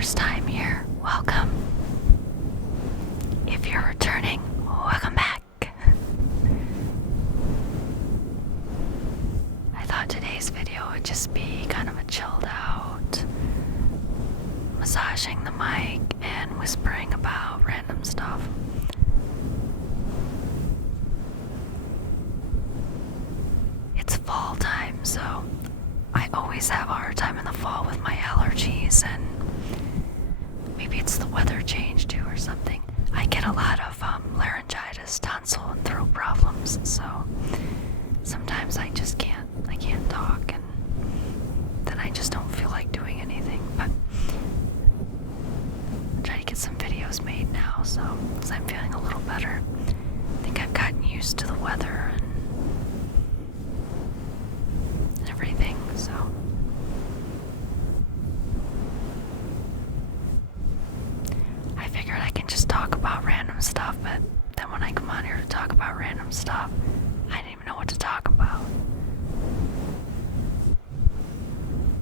first time here, welcome. If you're returning, welcome back. I thought today's video would just be kind of a chilled out, massaging the mic and whispering about random stuff. It's fall time, so I always have a hard time in the fall with my allergies, and maybe it's the weather change too or something. I get a lot of laryngitis, tonsil, and throat problems, so sometimes I can't talk, and then I just don't feel like doing anything. But I'm trying to get some videos made now, so as I'm feeling a little better. I think I've gotten used to the weather and everything, so I figured I can just talk about random stuff. But then when I come on here to talk about random stuff, I didn't even know what to talk about.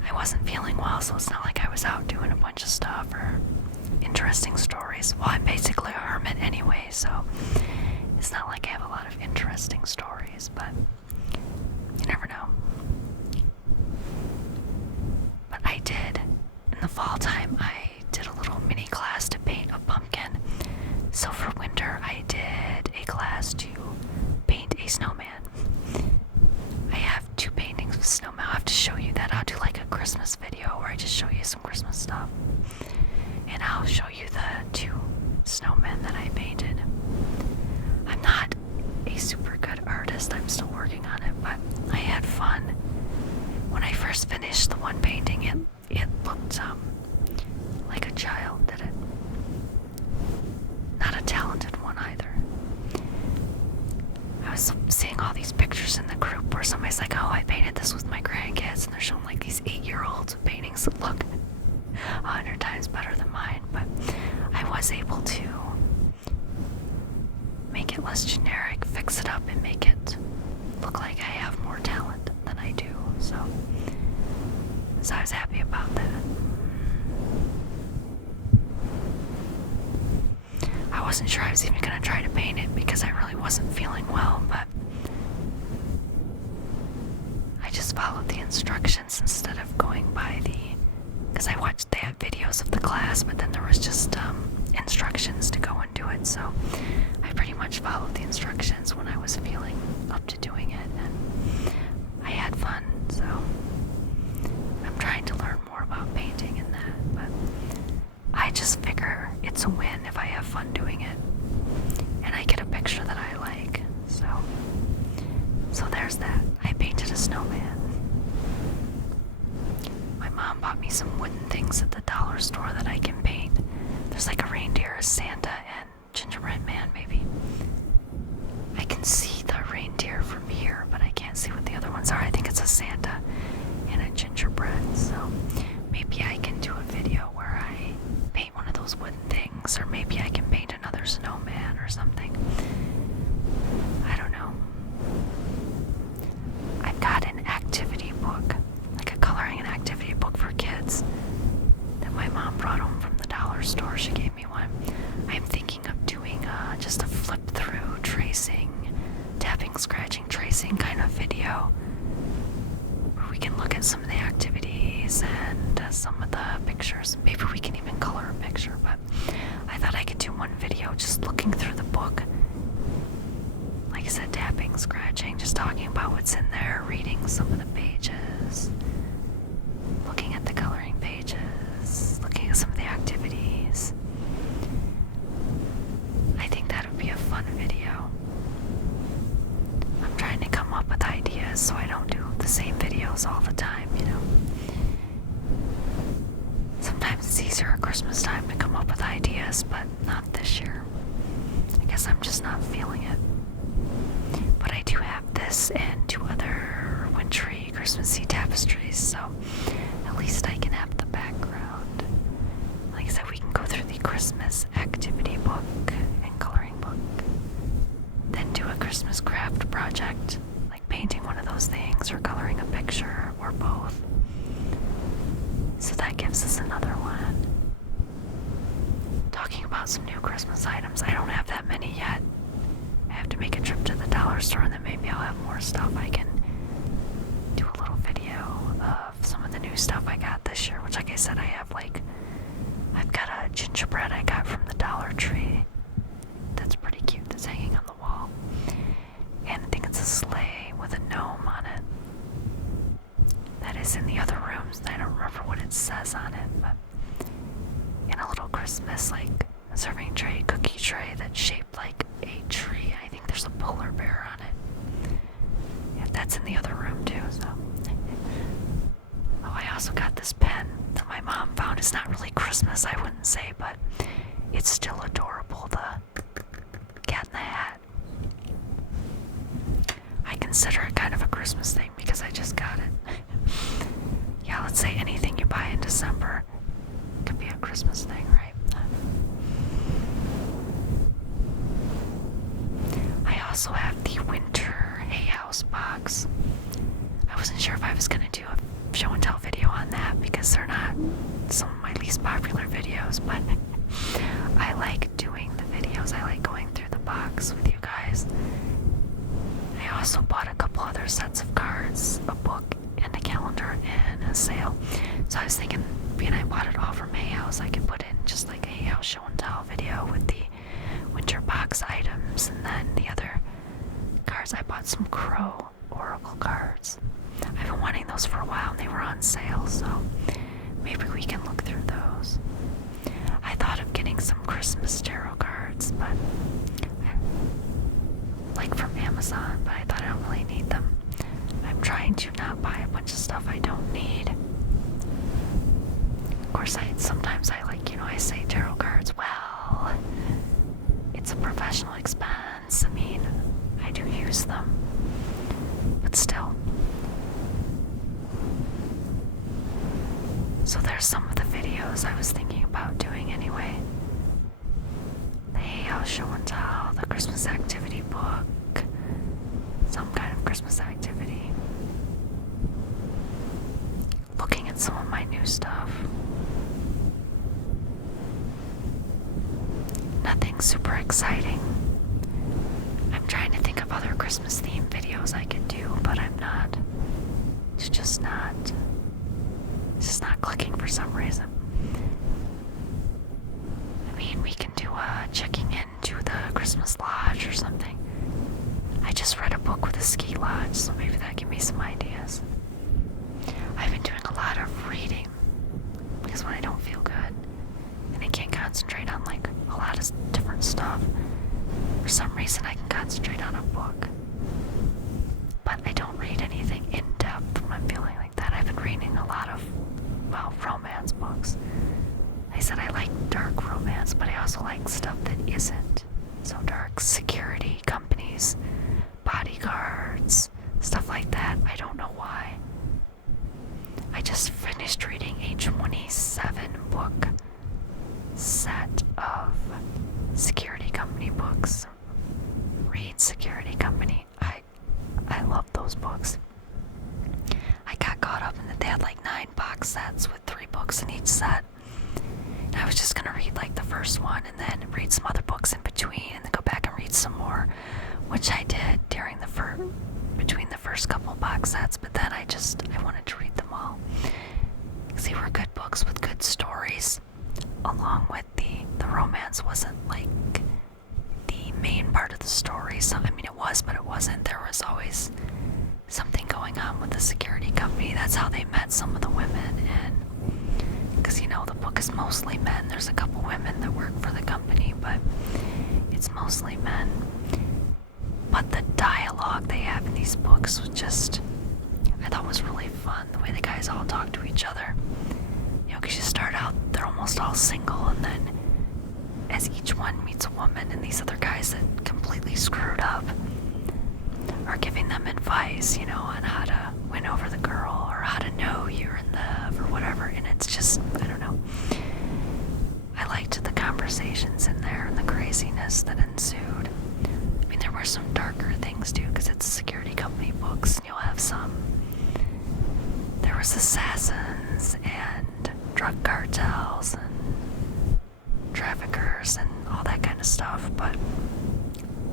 I wasn't feeling well, so it's not like I was out doing a bunch of stuff or interesting stories. Well, I'm basically a hermit anyway, so it's not like I have a lot of interesting stories, but you never know. But I did, in the fall time, I did a little mini class to paint a pumpkin. So for winter, I did a class to paint a snowman. I have two paintings of snowmen. I'll have to show you that. I'll do like a Christmas video where I just show you some Christmas stuff. And I'll show you the two snowmen that I painted. I'm not a super good artist. I'm still working on it, but I had fun. When I first finished the one painting, it looked like a child did it. Not a talented one either. I was seeing all these pictures in the group where somebody's like, oh, I painted this with my grandkids, and they're showing like these 8-year-olds with paintings that look 100 times better than mine. But I was able to make it less generic, fix it up, and make it look like I have more talent than I do. So I was happy about that. I wasn't sure I was even going to try to paint it because I really wasn't feeling well, but I just followed the instructions instead of going by because they had videos of the class, but then there was just instructions to go and do it, so I pretty much followed the instructions when I was feeling up to doing it, and I had fun, so I'm trying to learn more about painting and that, but I just figure it's a win if I have fun doing it and I get a picture that I like. So there's that. I painted a snowman. My mom bought me some wooden things at the dollar store that I can paint. There's like a reindeer, a Santa, and gingerbread man maybe. I can see the reindeer from here, but I can't see what the other ones are. I think it's a Santa and a gingerbread, so maybe I can do a video where I paint one of those wooden things, or maybe I can paint another snowman or something. I don't know. I've got an activity book, like a coloring and activity book for kids that my mom brought home from the dollar store. She gave me one. I'm thinking of doing just a flip through tracing, tapping, scratching, tracing kind of video where we can look at some of the activities and some of the pictures. Maybe we can even color a picture, but I thought I could do one video just looking through the book. Like I said, tapping, scratching, just talking about what's in there, reading some of the pages, looking at the coloring pages, looking at some of the activities. I think that would be a fun video. I'm trying to come up with ideas so I don't do the same videos all the time, you know. Sometimes it's easier at Christmas time to come up with ideas, but not this year. I guess I'm just not feeling it. But I do have this and two other wintry Christmassy tapestries, so at least I can have the background. Like I said, we can go through the Christmas activity book and coloring book, then do a Christmas craft project, like painting one of those things or coloring a picture or both. So that gives us another one. talking about some new Christmas items. I don't have that many yet. I have to make a trip to the dollar store, and then maybe I'll have more stuff. I can do a little video of some of the new stuff I got this year, which, like I said, I've got a gingerbread I got from the Dollar Tree. That's pretty cute. That's hanging on the wall. And I think it's a sleigh with a gnome on it. That is in the other rooms. I don't remember what it says on it, but in a little Christmas, like, serving tray, cookie tray that's shaped like a tree. I think there's a polar bear on it. Yeah, that's in the other room too, so. Oh, I also got this pen that my mom found. It's not really Christmas, I wouldn't say, but it's still adorable. The cat in the hat. I consider it kind of a Christmas thing because I just got it. Yeah, let's say anything you buy in December could be a Christmas thing, right? I also have the winter hay house box. I wasn't sure if I was going to do a show and tell video on that because they're not some of my least popular videos, but I like doing the videos. I like going through the box with you guys. I also bought a couple other sets of cards, a book, and a calendar in a sale. So I was thinking, being I bought it all from Hay House, I could put in just like a Hay House show and tell video with the winter box items, and then the other cards. I bought some Crow Oracle cards. I've been wanting those for a while, and they were on sale, so maybe we can look through those. I thought of getting some Christmas tarot cards, but like from Amazon, but I thought I don't really need them. I'm trying to not buy a bunch of stuff I don't need. Of course, sometimes I say tarot cards, well, it's a professional expense. I mean, I do use them, but still. So there's some of the videos I was thinking about doing anyway. The Hay House show and tell, the Christmas activity book, some kind of Christmas activity. Looking at some of my new stuff. Nothing super exciting. I'm trying to think of other Christmas themed videos I could do, but I'm not. It's just not clicking for some reason. I mean, we can do checking into the Christmas lodge or something. I just read a book with a ski lodge, so maybe that give me some ideas. I've been doing a lot of reading because when I don't feel good and I can't concentrate on like a lot of different stuff, for some reason I can concentrate on a book. But I don't read anything in depth when I'm feeling like that. I've been reading a lot of, romance books. I said I like dark romance, but I also like stuff that isn't so dark. Security companies, bodyguards, stuff like that. I don't know why. I just finished reading a 27 book set of security company books. Read Security Company. I love those books. I got caught up in that they had like 9 box sets with 3 books in each set. And I was just gonna read like the first one and then read some other books in between and then go back and read some more, which I did during between the first couple box sets, but then I wanted to read them all. Because they were good books with good stories, along with the romance wasn't like the main part of the story. So, I mean, it was, but it wasn't. There was always something going on with the security company. That's how they met some of the women, and because the book is mostly men. There's a couple women that work for the company, but it's mostly men. But the dialogue they have in these books was just, I thought was really fun. The way the guys all talk to each other. Because you start out, they're almost all single, and then as each one meets a woman, and these other guys that completely screwed up are giving them advice, on how to win over the girl, or how to know you're in love, or whatever. And it's just, I don't know. I liked the conversations in there and the craziness that ensued. I mean, there were some darker things too, because it's security company books, and you'll have there was assassins and drug cartels and traffickers and all that kind of stuff, but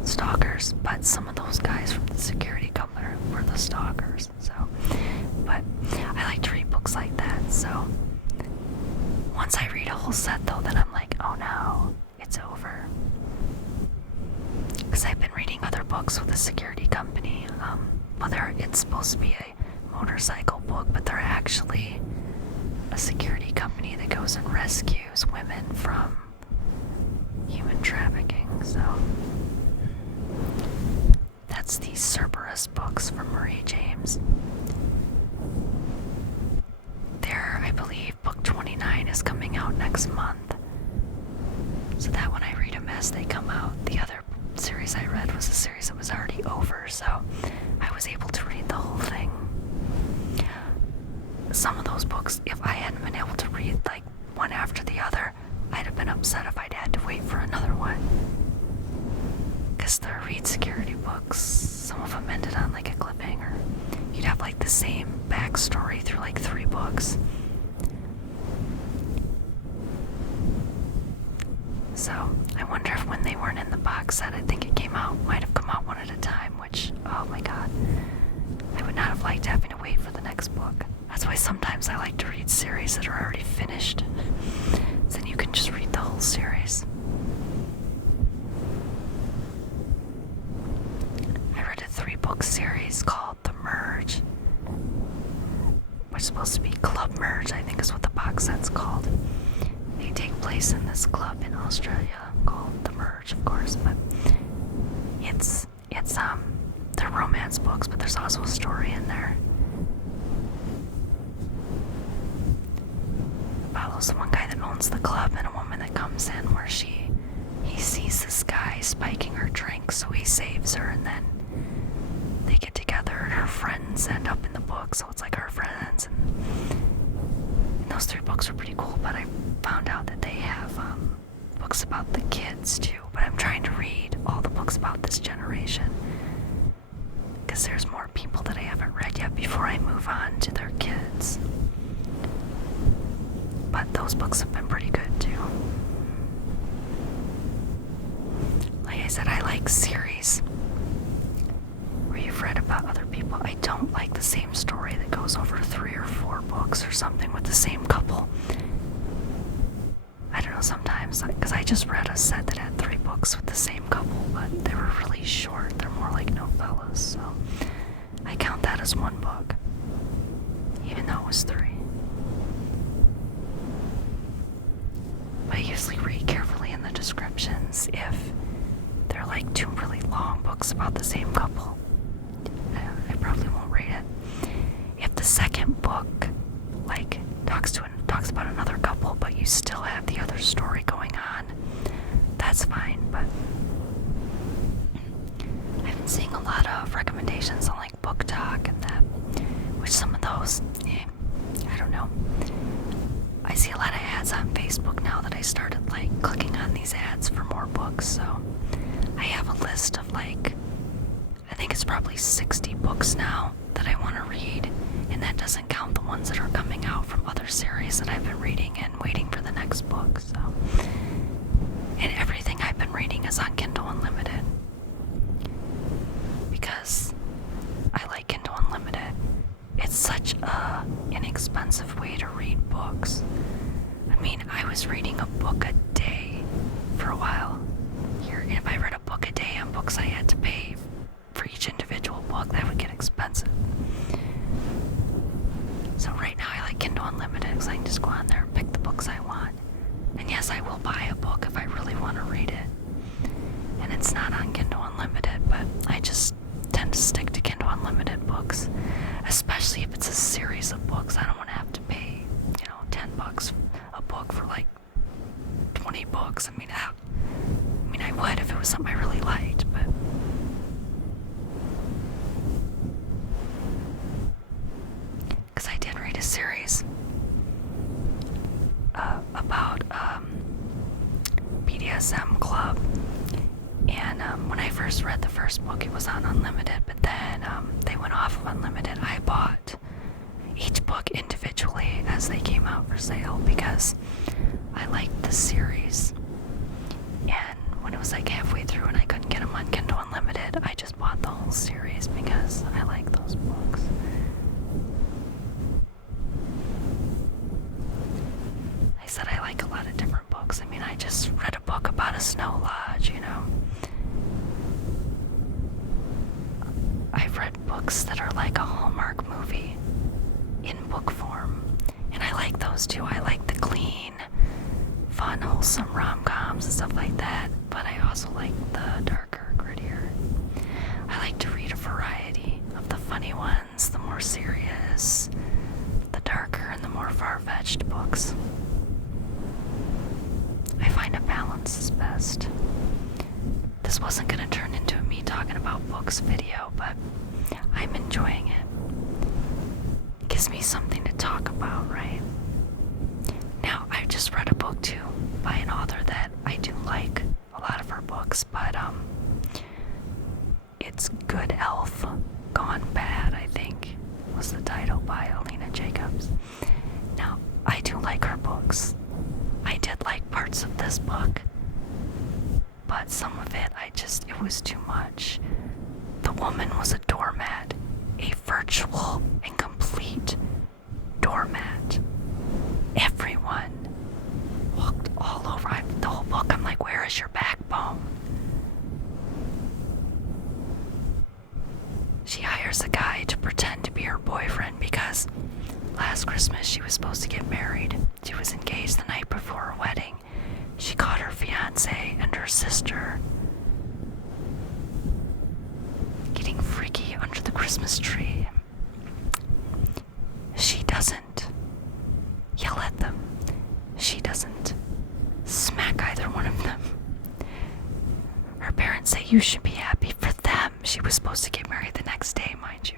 stalkers. But some of those guys from the security company were the stalkers. So, but I like to read books like that. So once I read a whole set, though, then I'm like, oh no, it's over. Because I've been reading other books with a security company. It's supposed to be a motorcycle book, but they're actually a security company that goes and rescues women from human trafficking. So that's the Cerberus books from Marie James. I believe book 29 is coming out next month. So that when I read them as they come out. The other series I read was a series that was already over, so I was able to read the whole thing. Some of those books, if I hadn't been able to read like one after the other, I'd have been upset if I'd had to wait for another one. Because the read security books, some of them ended on like a cliffhanger. You'd have like the same backstory through like 3 books. So I wonder if when they weren't in the box set, I think it might have come out one at a time, which, oh my god, I would not have liked having to wait for the next book. That's why sometimes I like to read series that are already finished. So then you can just read the whole series. I read a 3-book series called The Merge, which is supposed to be Club Merge, I think is what the box set's called. They take place in this club in Australia called The Merge, of course, but they're romance books, but there's also a story in there. It follows the one guy that owns the club and a woman that comes in where he sees this guy spiking her drink, so he saves her, and then they get together and her friends end up in the book, so it's like her friends, and those 3 books are pretty cool. But I found out that they have books about the kids too, but I'm trying to read all the books about this generation because there's more people that I haven't read yet before I move on to their kids. But those books have been pretty good too. Like I said, I like series where you've read about other people. I don't like the same story that goes over 3 or 4 books or something with the same couple. I don't know, sometimes, because I just read a set that had 3 books with the same couple, but they were really short. They're more like novellas, so I count that as 1 book, even though it was 3. But I usually read carefully in the descriptions. If they're like 2 really long books about the same couple, I probably won't read it. If the second book like talks about another couple, but you still have the other story going on, that's fine. But I've been seeing a lot of recommendations on like Book Talk and that, which some of those, I don't know. I see a lot of ads on Facebook now that I started like clicking on these ads for more books, so I have a list of like, I think it's probably 60 books now that I want to read, and that doesn't count the ones that are coming out from other series that I've been reading and waiting for the next book. So, and everything I've been reading is on Kindle Unlimited because I like Kindle Unlimited. It's such a inexpensive way to read books. I mean, I was reading a book a day for a while here, and if I read a book a day on books I had to pay for each individual book, that would get expensive. So right now I like Kindle Unlimited because I can just go on there and pick the books I want. And yes, I will buy a book if I really want to read it. And it's not on Kindle Unlimited, but I just tend to stick to Kindle Unlimited books, especially if it's a series of books. I don't want to have to pay, $10 a book for like 20 books. I mean, I would if it was something I really liked, but because I did read a series about BDSM club, and when I first read the first book, it was on Unlimited, but then they went off of Unlimited. I bought each book individually as they came out for sale because I liked the series. And when it was like halfway through and I couldn't get them on Kindle Unlimited, I just bought the whole series because I like those books. I said I like a lot of different books. I mean, I just read a book about a snow lodge, you know. I've read books that are like a Hallmark movie in book form, and I like those too. I like the clean, fun, wholesome rom-coms and stuff like that, but I also like the darker, grittier. I like to read a variety of the funny ones, the more serious, the darker, and the more far-fetched books. I find a balance is best. This wasn't going to turn into a me talking about books video, but I'm enjoying it. It gives me something to talk about, right? Now, I just read a book too by an author that I do like a lot of her books, but it's Good Elf Gone Bad, I think was the title, by Alina Jacobs. Now, I do like her books. I did like parts of this book, but some of it, it was too much. The woman was a doormat, a virtual and complete doormat. Everyone walked all over. The whole book, I'm like, where is your backbone? She hires a guy to pretend to be her boyfriend because last Christmas she was supposed to get married. She was engaged the night before her wedding. She caught her fiance and her sister getting freaky under the Christmas tree. She doesn't yell at them. She doesn't smack either one of them. Her parents say you should be happy for them. She was supposed to get married the next day, mind you.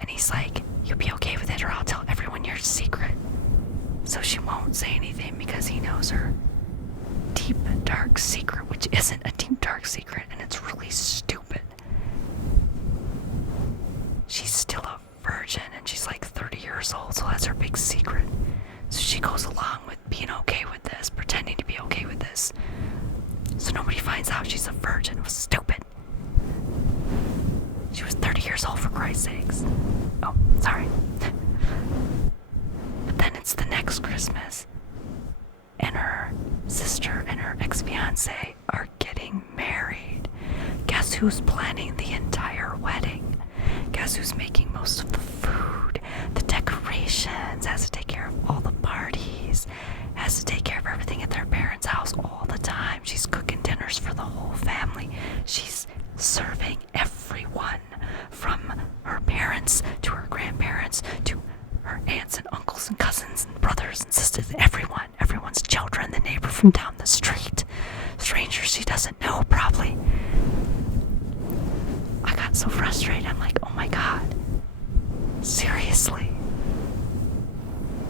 And he's like, you'll be okay with it or I'll tell everyone your secret. So she won't say anything because he knows her deep, dark secret, which isn't a deep, dark secret, and it's really stupid. She's still a virgin, and she's like 30 years old, so that's her big secret. So she goes along with being okay with this, pretending to be okay with this, so nobody finds out she's a virgin. It was stupid. She was 30 years old, for Christ's sakes. Oh, sorry. But then it's the next Christmas, and her sister and her ex-fiance are getting married. Guess who's planning the entire wedding? Guess who's making most of the food, the decorations, has to take care of all the parties, has to take care of everything at their parents' house all the time. She's cooking dinners for the whole family. She's serving everyone, from her parents to her grandparents to her aunts and uncles and cousins and brothers and sisters, everyone's children, the neighbor from down the street, strangers she doesn't know probably. I got so frustrated. I'm like, oh my God, seriously?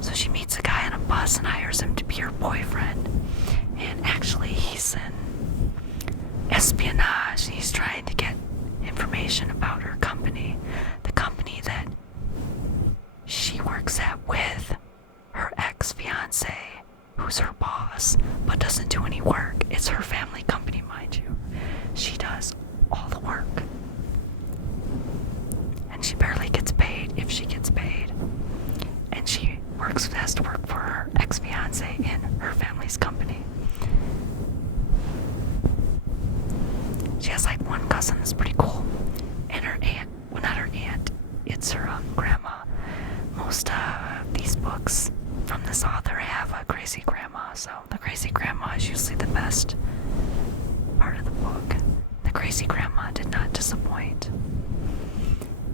So she meets a guy on a bus and hires him to be her boyfriend, and actually he's in espionage. He's trying to get information about her company, the company that she works at with her ex-fiance, who's her boss, but doesn't do any work. It's her family company, mind you. She does all the work. And she barely gets paid, if she gets paid. And she has to work for her ex-fiance in her family's company. She has like one cousin that's pretty cool. And her aunt, well, not her aunt, it's her grandma. Most of these books from this author have a crazy grandma, so the crazy grandma is usually the best part of the book. The crazy grandma did not disappoint.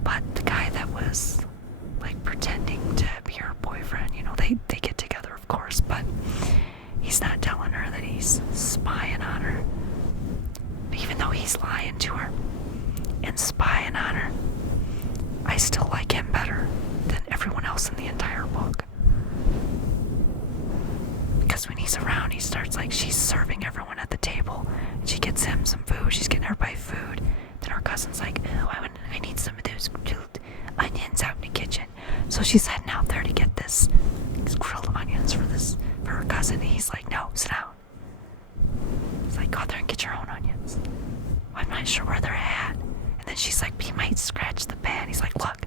But the guy that was like pretending to be her boyfriend, you know, they get together, of course, but he's not telling her that he's spying on her. Even though he's lying to her and spying on her, I still like him better than everyone else in the entire book. Because when he's around, he starts like, she's serving everyone at the table, and she gets him some food, she's getting everybody food. Then her cousin's like, oh, I need some of those grilled onions out in the kitchen. So she's heading out there to get these grilled onions for this for her cousin. And he's like, no, sit down. He's like, go out there and get your own onions. I'm not sure where they're at. And then she's like, but you might scratch the pan. He's like, look,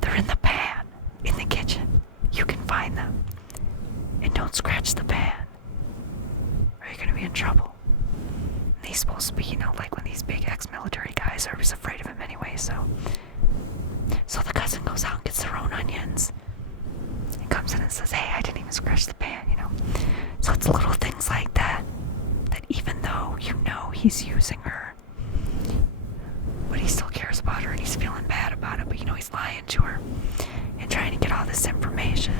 they're in the pan, in the kitchen. You can find them. And don't scratch the pan, or you're gonna be in trouble. And he's supposed to be, like one of these big ex-military guys, or everybody's afraid of him anyway, so the cousin goes out and gets their own onions. And comes in and says, hey, I didn't even scratch the pan, So it's little things like that, that even though he's using her, but he still cares about her and he's feeling bad about it, but he's lying to her and trying to get all this information.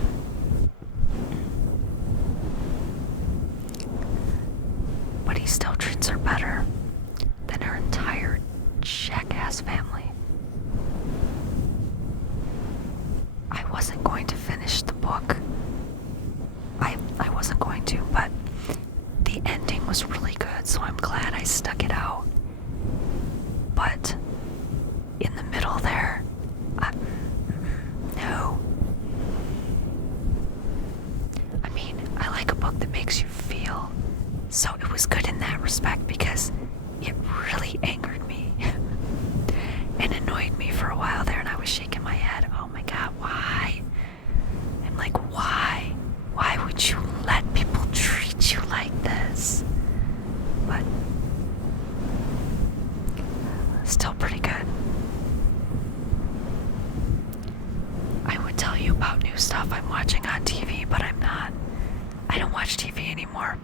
But he still treats her better than her entire jackass family. I wasn't going to finish the book. I wasn't going to, but the ending was really good, so I'm glad I stuck it out. But in the middle there, no. I mean, I like a book that makes you feel. So it was good in that respect because it really angered me and annoyed me for a while there, and I was shaking my head. Oh my God, why? I'm like, why? Why would you let people treat you like this? But still pretty good. I would tell you about new stuff I'm watching on TV, but I don't watch TV anymore.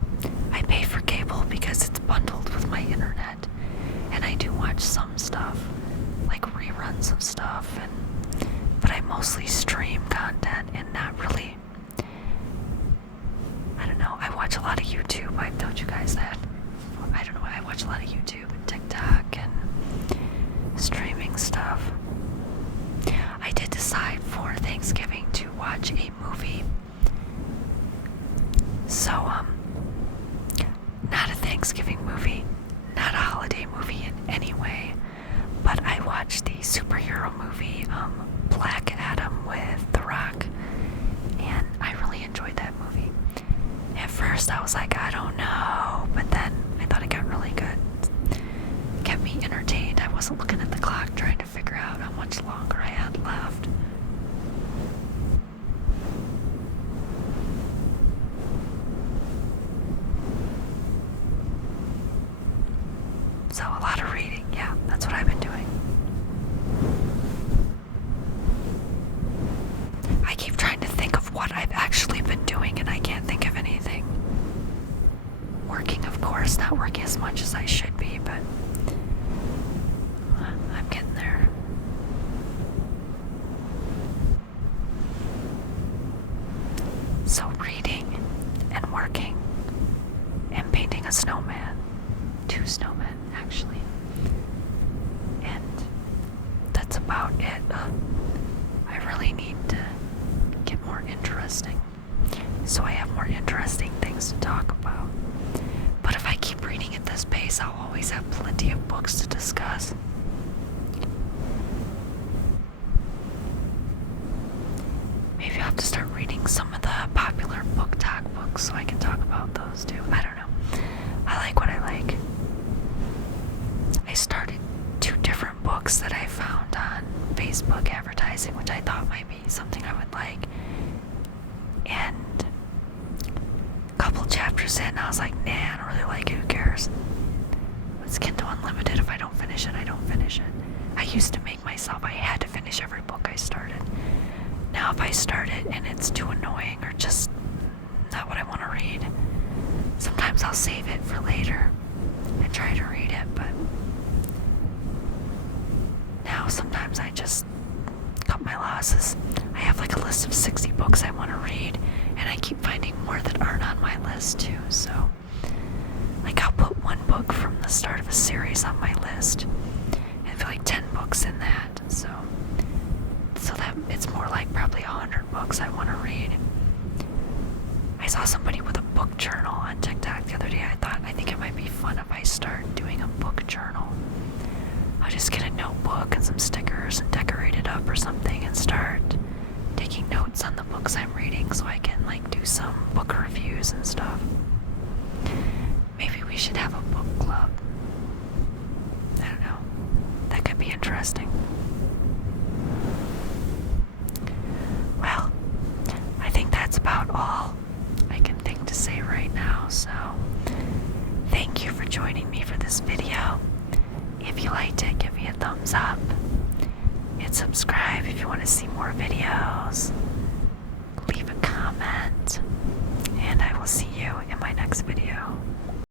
I pay for cable because it's bundled with my internet, and I do watch some stuff, like reruns of stuff, but I mostly stream content and not really, I don't know, I watch a lot of YouTube. I've told you guys that. I don't know, I watch a lot of YouTube and TikTok and streaming stuff. I did decide for Thanksgiving to watch a movie. So, not a Thanksgiving movie, not a holiday movie in any way, but I watched the superhero movie, Black Adam with The Rock, and I really enjoyed that movie. At first I was like, I don't know, but then I thought it got really good. It kept me entertained. I wasn't looking at the clock trying to figure out how much longer I had left. So a lot of reading, yeah, that's what I've been doing. I keep trying to think of what I've actually been doing and I can't think of anything. Working, of course, not working as much as I should be, but I'm getting there. So reading and working and painting a snowman. 2 snowmen, actually. And that's about it. I really need to get more interesting, so I have more interesting things to talk about. But if I keep reading at this pace, I'll always have plenty of books to discuss. Maybe I'll have to start reading some of the popular book talk books so I can talk about those too. I don't know. I like what I like. I started 2 different books that I found on Facebook advertising, which I thought might be something I would like. And a couple chapters in, I was like, nah, I don't really like it, who cares? It's Kindle Unlimited. If I don't finish it, I don't finish it. I used to make myself, I had to finish every book I started. Now if I start it and it's too annoying or just not what I want to read, sometimes I'll save it for later and try to read it, but now sometimes I just cut my losses. I have like a list of 60 books I want to read, and I keep finding more that aren't on my list too, so like I'll put 1 book from the start of a series on my list and I feel like 10 books in that, so that it's more like probably 100 books I want to read. I saw somebody with a book journal on TikTok the other day. I think it might be fun if I start doing a book journal. I'll just get a notebook and some stickers and decorate it up or something and start taking notes notes on the books I'm reading so I can like do some book reviews and stuff. Maybe we should have a book club. I don't know. That could be interesting. Well, I think that's about all I can think to say right now, so thank you for joining me for this video. If you liked it, give me a thumbs up. Hit subscribe if you want to see more videos. Leave a comment. And I will see you in my next video.